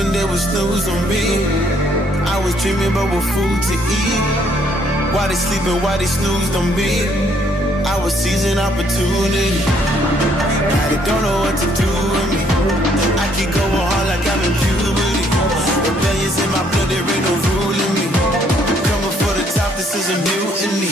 sleeping, they would snooze on me. I was dreaming about what food to eat. Why they sleeping, why they snoozed on me? I was seizing opportunity. Now they don't know what to do with me. I keep going hard like I'm in puberty. Rebellions in my blood, there ain't no ruling me. Coming for the top, this is a mutiny.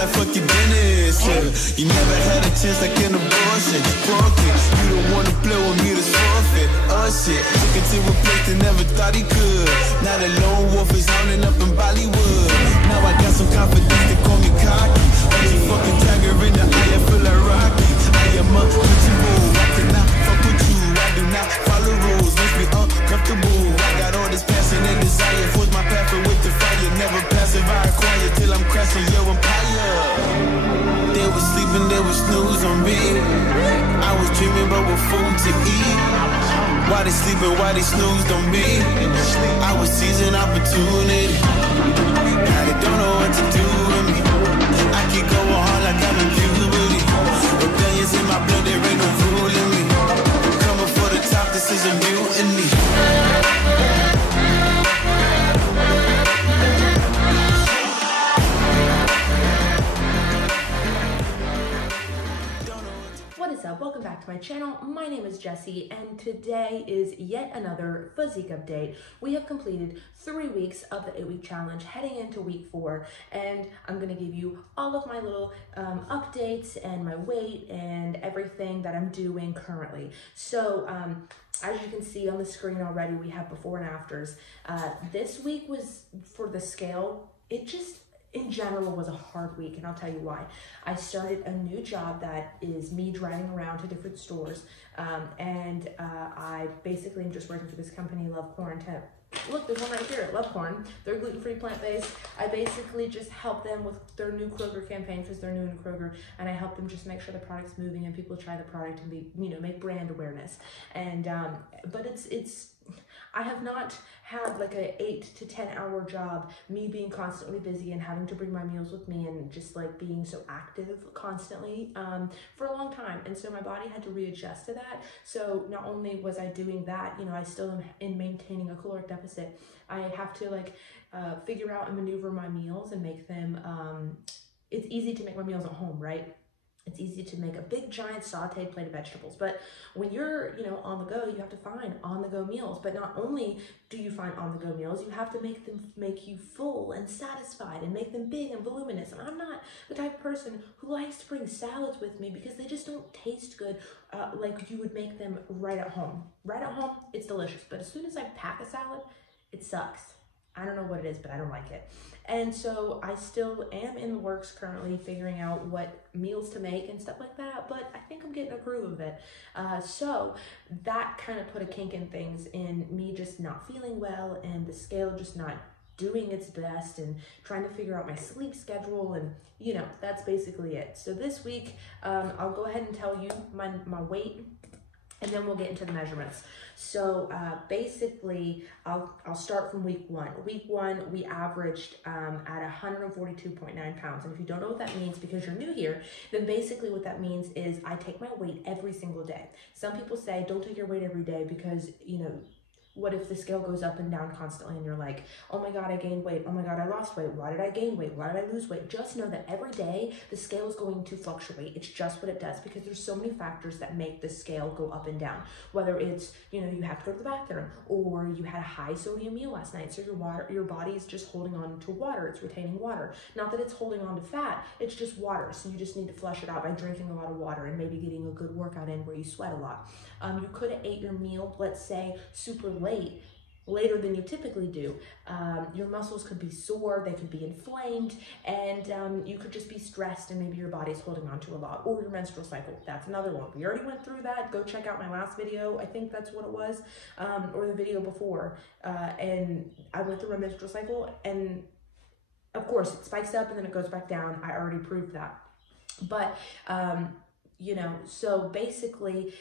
Fuck your business, yeah. You never had a chance like an abortion. Broken, you don't wanna play with me, this forfeit. Oh shit, took it to a place that never thought he could. Now the lone wolf is hounding up in Bollywood. Now I got some confidence, they call me cocky. I'm a fucking tiger in the eye, I feel like Rocky. I am untouchable, I cannot fuck with you. I do not follow rules, makes me uncomfortable. I got all this passion and desire, force my path with the fire. Never passive, I acquire till I'm crashing your empire. They were sleeping, they would snooze on me. I was dreaming about what food to eat. Why they sleeping, why they snoozed on me? I was seizing opportunity. Now they don't know what to do with me. I keep going hard like I'm in puberty. Rebellions in my blood, there ain't no ruling me. Coming for the top, this is a mutiny. Welcome back to my channel. My name is Jessie and today is yet another Physic update. We have completed 3 weeks of the 8-week challenge, heading into week 4, and I'm going to give you all of my little updates and my weight and everything that I'm doing currently. So as you can see on the screen already, we have before and afters. This week was, for the scale, it just in general was a hard week, and I'll tell you why. I started a new job that is me driving around to different stores, and I basically am just working for this company, Love Corn. Look, there's one right here, Love Corn. They're gluten-free, plant-based. I basically just help them with their new Kroger campaign because they're new in Kroger, and I help them just make sure the product's moving and people try the product and be, make brand awareness. And but it's I have not had like a 8 to 10 hour job, me being constantly busy and having to bring my meals with me and just like being so active constantly for a long time. And so my body had to readjust to that. So not only was I doing that, I still am in maintaining a caloric deficit. I have to like figure out and maneuver my meals and make them, it's easy to make my meals at home, right? It's easy to make a big giant sauteed plate of vegetables, but when you're, on the go, you have to find on-the-go meals. But not only do you find on-the-go meals, you have to make them make you full and satisfied and make them big and voluminous. And I'm not the type of person who likes to bring salads with me because they just don't taste good like you would make them right at home. Right at home, it's delicious. But as soon as I pack a salad, it sucks. I don't know what it is, but I don't like it. And so I still am in the works currently figuring out what meals to make and stuff like that, but I think I'm getting a groove of it. So that kind of put a kink in things, in me just not feeling well and the scale just not doing its best and trying to figure out my sleep schedule, and that's basically it. So this week, I'll go ahead and tell you my weight, and then we'll get into the measurements. So basically, I'll start from week 1. Week 1, we averaged at 142.9 pounds. And if you don't know what that means because you're new here, then basically what that means is I take my weight every single day. Some people say don't take your weight every day because, what if the scale goes up and down constantly and you're like, oh my God, I gained weight. Oh my God, I lost weight. Why did I gain weight? Why did I lose weight? Just know that every day the scale is going to fluctuate. It's just what it does because there's so many factors that make the scale go up and down. Whether it's, you have to go to the bathroom, or you had a high sodium meal last night. So your body is just holding on to water. It's retaining water. Not that it's holding on to fat. It's just water. So you just need to flush it out by drinking a lot of water and maybe getting a good workout in where you sweat a lot. You could have ate your meal, let's say, super late, later than you typically do. Your muscles could be sore, they could be inflamed, and you could just be stressed and maybe your body's holding on to a lot. Or your menstrual cycle, that's another one. We already went through that. Go check out my last video, I think that's what it was, or the video before. And I went through my menstrual cycle, and of course, it spikes up and then it goes back down. I already proved that. But, you know, so basically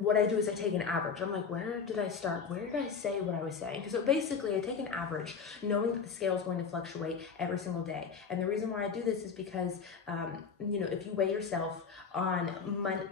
what I do is I take an average. I'm like, where did I start? Where did I say what I was saying? So basically I take an average knowing that the scale is going to fluctuate every single day. And the reason why I do this is because, you know, if you weigh yourself on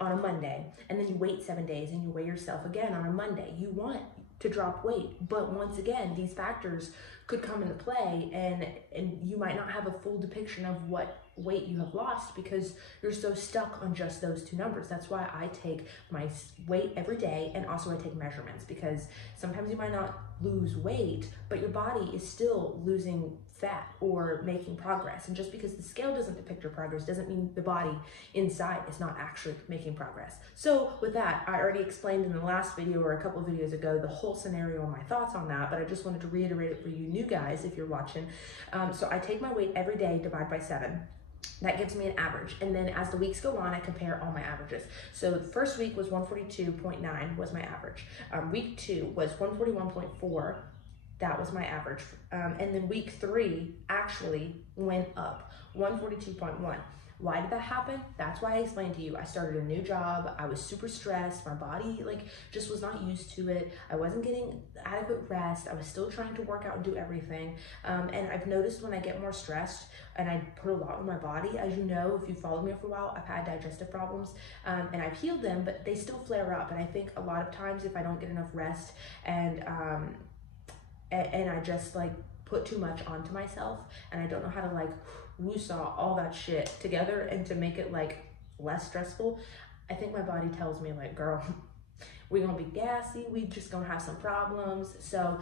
a Monday and then you wait 7 days and you weigh yourself again on a Monday, you want to drop weight. But once again, these factors could come into play and you might not have a full depiction of what weight you have lost because you're so stuck on just those two numbers. That's why I take my weight every day, and also I take measurements, because sometimes you might not lose weight, but your body is still losing fat or making progress. And just because the scale doesn't depict your progress doesn't mean the body inside is not actually making progress. So with that, I already explained in the last video or a couple of videos ago the whole scenario and my thoughts on that, but I just wanted to reiterate it for you new guys if you're watching. So I take my weight every day, divide by 7. That gives me an average. And then as the weeks go on, I compare all my averages. So the first week was 142.9 was my average. Week 2 was 141.4. That was my average. And then week 3 actually went up, 142.1. Why did that happen? That's why I explained to you. I started a new job. I was super stressed. My body just was not used to it. I wasn't getting adequate rest. I was still trying to work out and do everything. And I've noticed when I get more stressed and I put a lot on my body, as you know, if you followed me for a while, I've had digestive problems and I've healed them, but they still flare up. And I think a lot of times if I don't get enough rest and I just put too much onto myself and I don't know how to woosah all that shit together and to make it less stressful, I think my body tells me girl, we're gonna be gassy, we just gonna have some problems. So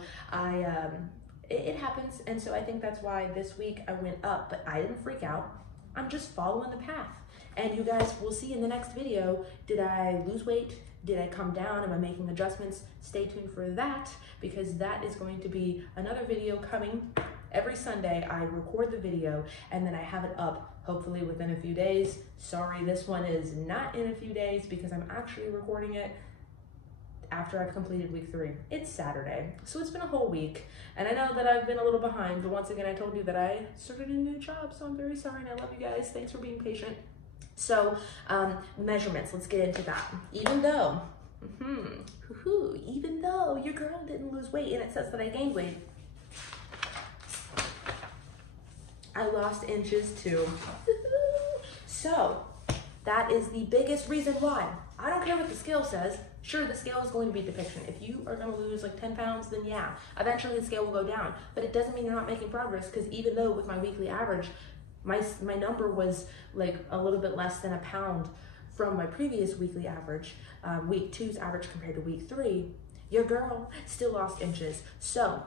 it happens. And so I think that's why this week I went up, but I didn't freak out. I'm just following the path. And you guys will see in the next video, did I lose weight? Did I come down? Am I making adjustments? Stay tuned for that, because that is going to be another video coming. Every Sunday, I record the video and then I have it up hopefully within a few days. Sorry, this one is not in a few days because I'm actually recording it after I've completed week 3. It's Saturday, so it's been a whole week. And I know that I've been a little behind, but once again, I told you that I started a new job, so I'm very sorry and I love you guys. Thanks for being patient. So measurements, let's get into that. Even though, even though your girl didn't lose weight and it says that I gained weight, I lost inches too. So that is the biggest reason why. I don't care what the scale says. Sure, the scale is going to be depiction. If you are going to lose 10 pounds, then yeah, eventually the scale will go down. But it doesn't mean you're not making progress, because even though with my weekly average, my number was a little bit less than a pound from my previous weekly average, week 2's average compared to week 3, your girl still lost inches. So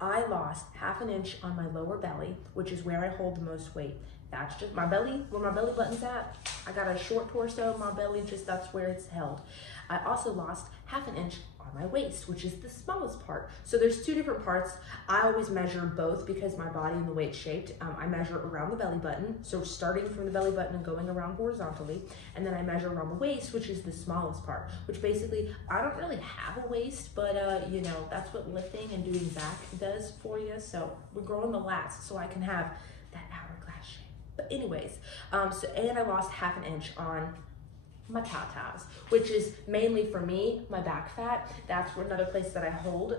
I lost ½ an inch on my lower belly, which is where I hold the most weight. That's just my belly, where my belly button's at. I got a short torso, my belly that's where it's held. I also lost ½ an inch on my waist, which is the smallest part. So there's 2 different parts. I always measure both because my body and the way it's shaped. I measure around the belly button, so starting from the belly button and going around horizontally, and then I measure around the waist, which is the smallest part, which basically, I don't really have a waist, but you know, that's what lifting and doing back does for you. So we're growing the lats so I can have that hourglass shape. But anyways, and I lost ½ an inch on my tatas, which is mainly for me, my back fat. That's another place that I hold.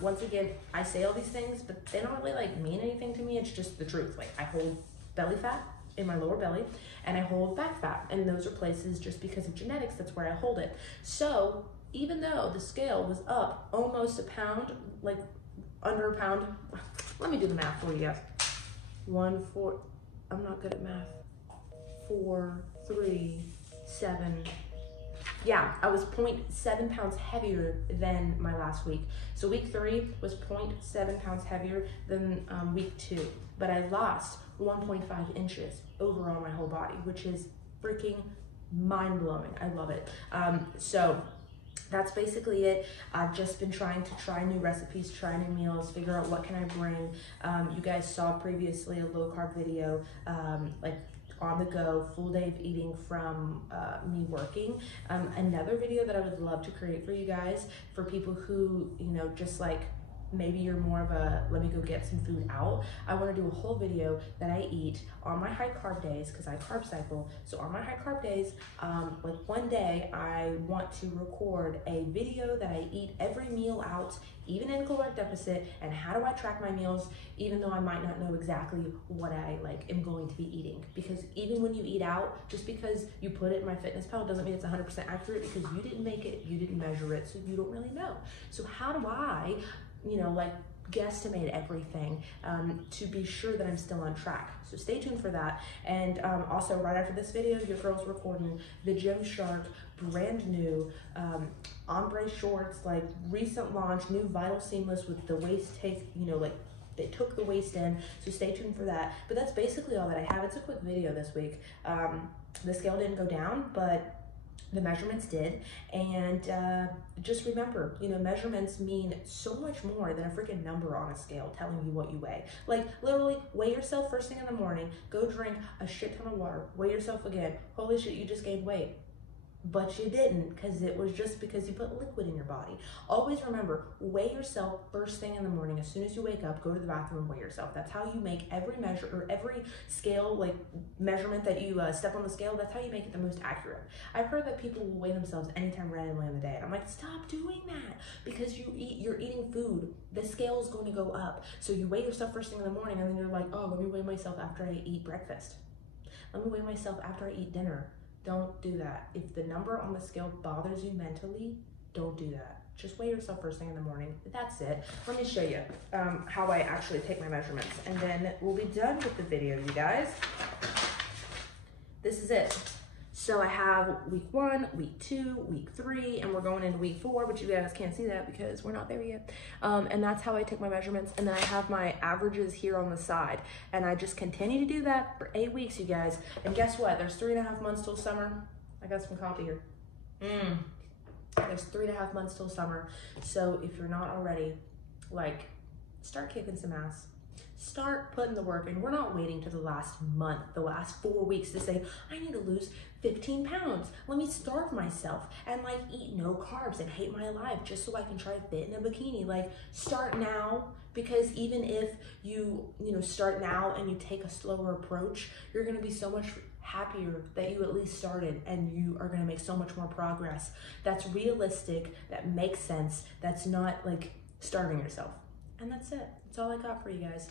Once again, I say all these things, but they don't really mean anything to me. It's just the truth. I hold belly fat in my lower belly and I hold back fat, and those are places just because of genetics, that's where I hold it. So even though the scale was up almost a pound, under a pound, let me do the math for you guys. 1, 4, I'm not good at math. 4, 3, 7. Yeah, I was 0.7 pounds heavier than my last week. So week 3 was 0.7 pounds heavier than week 2, but I lost 1.5 inches overall my whole body, which is freaking mind-blowing. I love it. So that's basically it. I've just been trying to new recipes, try new meals, figure out what can I bring. You guys saw previously a low-carb video, on the go, full day of eating from me working. Another video that I would love to create for you guys, for people who, just maybe you're more of a let me go get some food out, I want to do a whole video that I eat on my high carb days, because I carb cycle. So on my high carb days, like one day I want to record a video that I eat every meal out, even in caloric deficit, and how do I track my meals, even though I might not know exactly what I like am going to be eating. Because even when you eat out, just because you put it in MyFitnessPal doesn't mean it's 100% accurate, because you didn't make it, you didn't measure it, so you don't really know. So how do I, you know, like guesstimate everything to be sure that I'm still on track? So stay tuned for that. And also right after this video, your girl's recording the Gymshark brand new ombre shorts, like recent launch, new Vital Seamless with the waist take, you know, like they took the waist in, so stay tuned for that. But that's basically all that I have. It's a quick video this week. The scale didn't go down, but the measurements did. And just remember, you know, measurements mean so much more than a freaking number on a scale telling you what you weigh. Like literally weigh yourself first thing in the morning, go drink a shit ton of water, weigh yourself again. Holy shit, you just gained weight. But you didn't, because it was just because you put liquid in your body. Always remember, weigh yourself first thing in the morning. As soon as you wake up, go to the bathroom and weigh yourself. That's how you make every measure, or every scale, like measurement that you step on the scale, that's how you make it the most accurate. I've heard that people will weigh themselves anytime randomly in the day. And I'm like, stop doing that, because you're eating food. The scale is going to go up. So you weigh yourself first thing in the morning, and then you're like, oh, let me weigh myself after I eat breakfast. Let me weigh myself after I eat dinner. Don't do that. If the number on the scale bothers you mentally, don't do that. Just weigh yourself first thing in the morning. That's it. Let me show you how I actually take my measurements, and then we'll be done with the video, you guys. This is it. So I have week 1, week 2, week 3, and we're going into week 4, but you guys can't see that because we're not there yet. And that's how I take my measurements. And then I have my averages here on the side. And I just continue to do that for 8 weeks, you guys. And guess what? There's 3.5 months till summer. I got some coffee here. There's 3.5 months till summer. So if you're not already, like, start kicking some ass. Start putting the work in. We're not waiting to the last month, the last 4 weeks to say, I need to lose 15 pounds. Let me starve myself and like eat no carbs and hate my life just so I can try to fit in a bikini. Like start now, because even if you start now and you take a slower approach, you're gonna be so much happier that you at least started, and you are gonna make so much more progress. That's realistic, that makes sense, that's not like starving yourself. And that's it. That's all I got for you guys.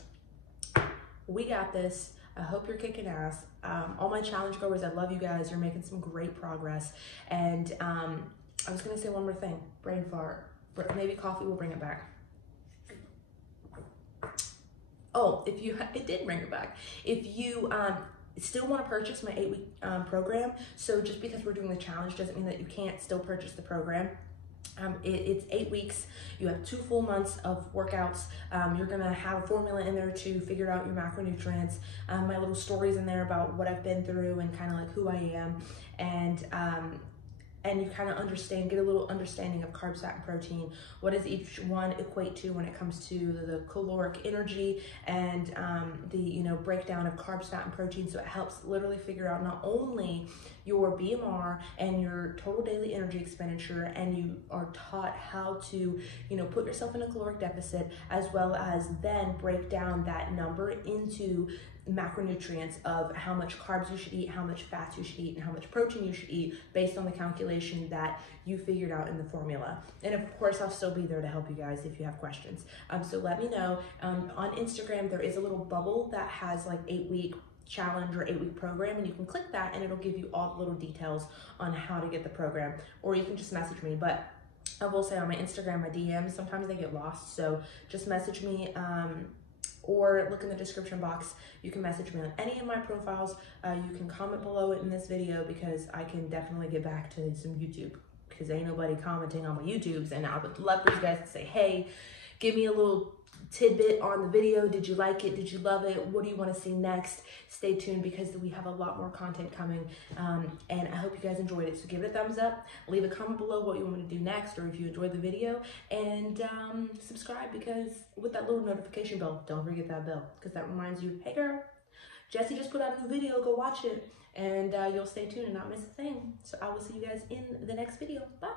We got this. I hope you're kicking ass. All my challenge goers, I love you guys. You're making some great progress. And I was gonna say one more thing. Brain fart. Maybe coffee will bring it back. Oh, it did bring it back. If you still want to purchase my 8-week program, so just because we're doing the challenge doesn't mean that you can't still purchase the program. It's 8 weeks. You have 2 full months of workouts. You're gonna have a formula in there to figure out your macronutrients. My little stories in there about what I've been through and kind of like who I am, and you kind of get a little understanding of carbs, fat, and protein. What does each one equate to when it comes to the caloric energy and the breakdown of carbs, fat, and protein. So it helps literally figure out not only your BMR and your total daily energy expenditure, and you are taught how to put yourself in a caloric deficit, as well as then break down that number into macronutrients of how much carbs you should eat, how much fats you should eat, and how much protein you should eat based on the calculation that you figured out in the formula. And of course, I'll still be there to help you guys if you have questions. So let me know. On Instagram, there is a little bubble that has like 8-week challenge or 8-week program, and you can click that and it'll give you all the little details on how to get the program, or you can just message me. But I will say on my Instagram, my DMs, sometimes they get lost, so just message me, or look in the description box. You can message me on any of my profiles. You can comment below it in this video, because I can definitely get back to some YouTube, because ain't nobody commenting on my YouTubes, and I would love for you guys to say, hey, give me a little tidbit on the video. Did you like it? Did you love it? What do you want to see next? Stay tuned, because we have a lot more content coming, and I hope you guys enjoyed it. So give it a thumbs up, leave a comment below what you want me to do next, or if you enjoyed the video, and subscribe, because with that little notification bell, don't forget that bell, because that reminds you, hey girl, Jessie just put out a new video, go watch it, and you'll stay tuned and not miss a thing. So I will see you guys in the next video. Bye.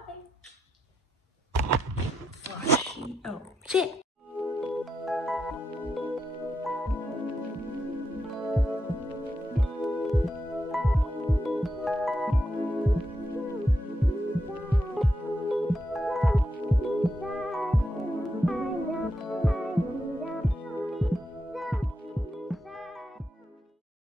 Oh shit.